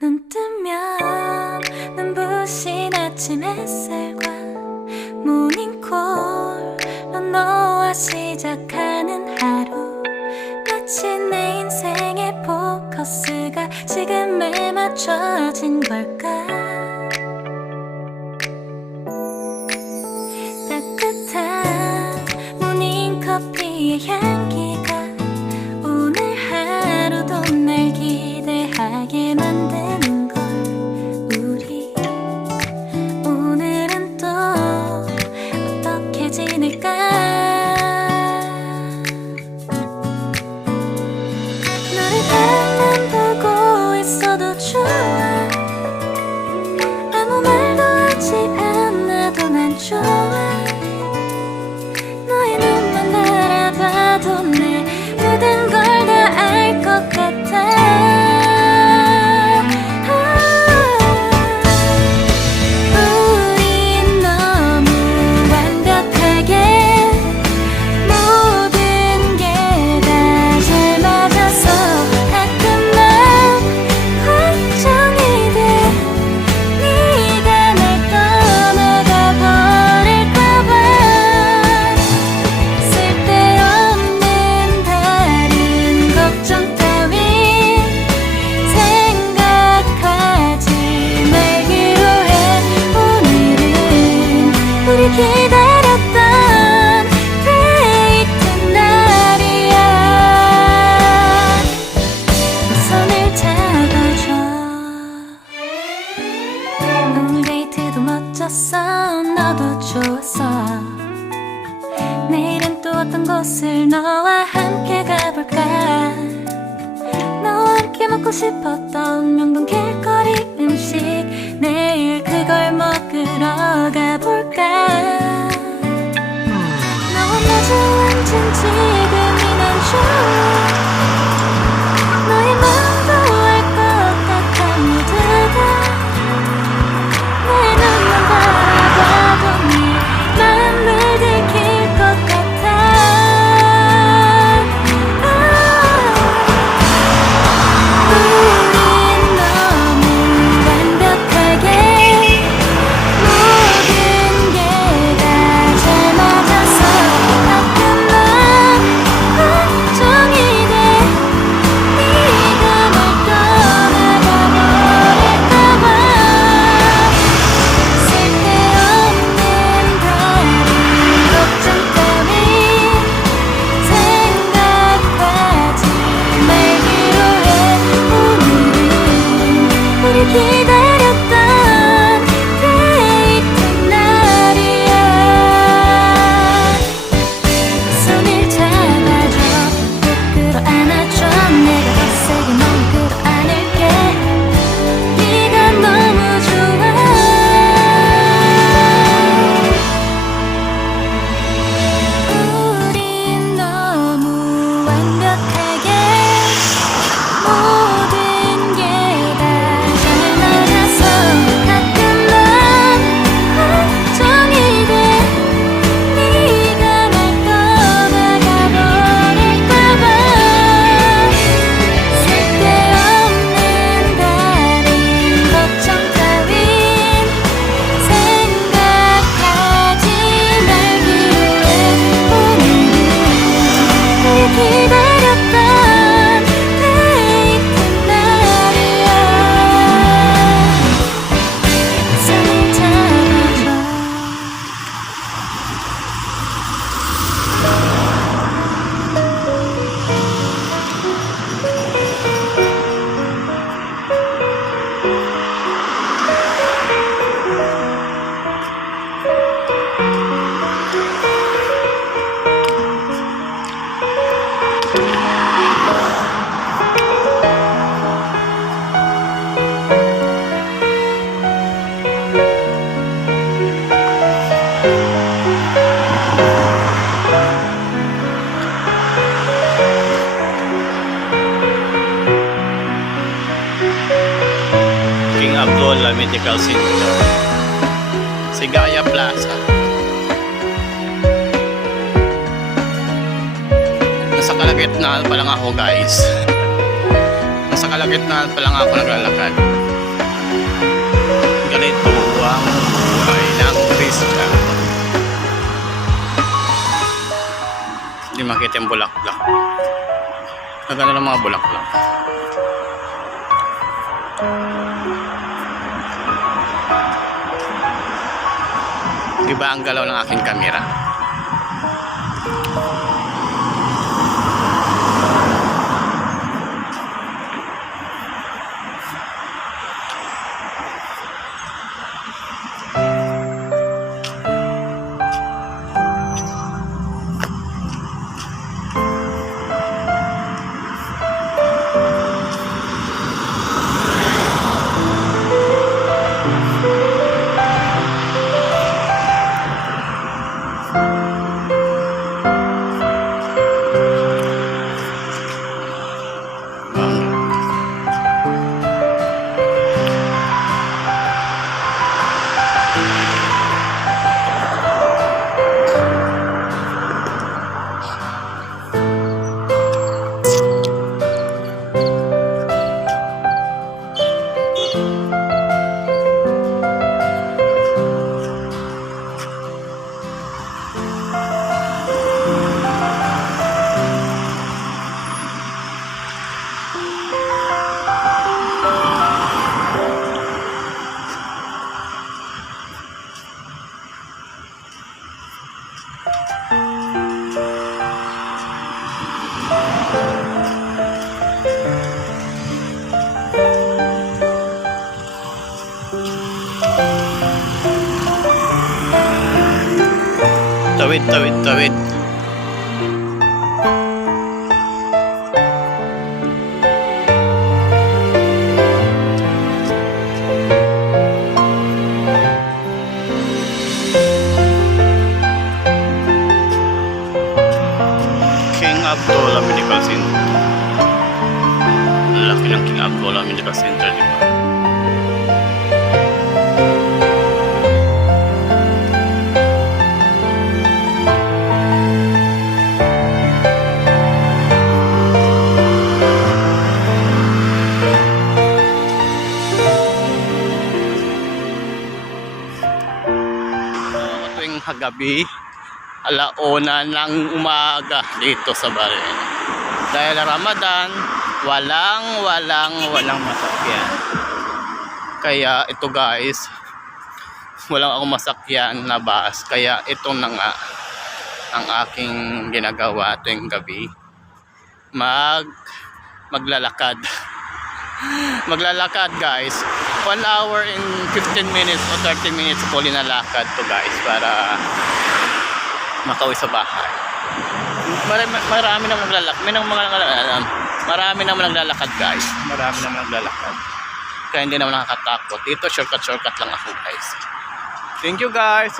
눈 뜨면 눈부신 아침 햇살과 모닝콜로 너와 시작하는 하루, 마치 내 인생의 포커스가 지금에 맞춰진 걸까. 따뜻한 모닝커피의 향기가 오늘 하루도 날 기대하게 만드는 걸. 우리 오늘은 또 어떻게 지낼까. 너를 밤만 보고 있어도 좋아. 아무 말도 하지 않아도 난 좋아. 너의 눈만 바라봐도 내 모든 걸 다 알 것 같아. 우린 너무 완벽하게 모든 게 다 잘 맞아서 가끔 난 걱정이 돼. 네가 날 떠나가 버릴까봐. 쓸데없는 다른 걱정 따윈 생각하지 말기로 해. 오늘은 우리 기다렸던 데이트 날이야. 손을 잡아줘. 오늘 데이트도 멋졌어. 너도 좋았어. 내일은 또 어떤 곳을 너와 함께 가볼까. 너와 함께 먹고 싶었던 명동 길거리 음식, 내일 그걸 먹으러 가볼까. 너와 마주 앉은 지금이 난 좋아. 너의 마음도 알 것 같아. 모두 다 내 눈만 바라봐도 네 맘을 들킬 것 같아. 우린 너무 완벽하게 모든 게 다 잘 맞아서 가끔 난 걱정이 돼. 네가 날 떠나가 버릴까봐. 쓸데없는 다른 걱정 따윈 생각하지 말기로 해. 오늘은 우리 기다렸던 데이트 날이야. 손을 잡아줘. 꼭 끌어안아줘. 내가 더 세게 널 끌어안을게. 네가 너무 좋아. 우린 너무 완벽하게 모든 게 다 잘 맞아서 가끔 난 걱정이 돼. 네가 날 떠나가 버릴까봐. 쓸데없는 다른 걱정 따윈 생각하지 말기로 해. 오늘은 널 기다렸던 데이트 날이야. 손을 잡아줘. King Abdullah Medical Center, Sigaya Plaza. Nasa kalagitnaan pa lang ako, guys. Nasa kalagitnaan pa lang ako naglalakad. trees lang. Hindi makita yung bulaklak. Nagano ng mga bulaklak. Diba ang galaw ng aking kamera? Tawid, tawid, tawid. King Abdullah Medical Center. Ang laki ng King Abdullah Medical Center, di ba? Tuwing gabi, alauna ng umaga dito sa Bahrain. Dahil Ramadan, walang masakyan. Kaya ito guys, walang akong masakyan na bus. Kaya ito na nga ang aking ginagawa tuwing gabi. Maglalakad. Maglalakad guys. 1 hour and 15 minutes o 30 minutes po linalakad to guys para makauwi sa bahay. Marami na maglalakad. Marami naman naglalakad guys. Marami naman naglalakad. Kaya hindi naman nakakatakot. Dito shortcut lang ako guys. Thank you guys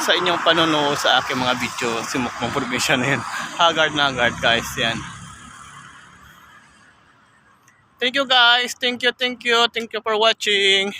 sa inyong panonood sa aking mga video. Si Mukmang probinsya na yan. Haggard na haggard guys yan. Thank you guys. Thank you for watching.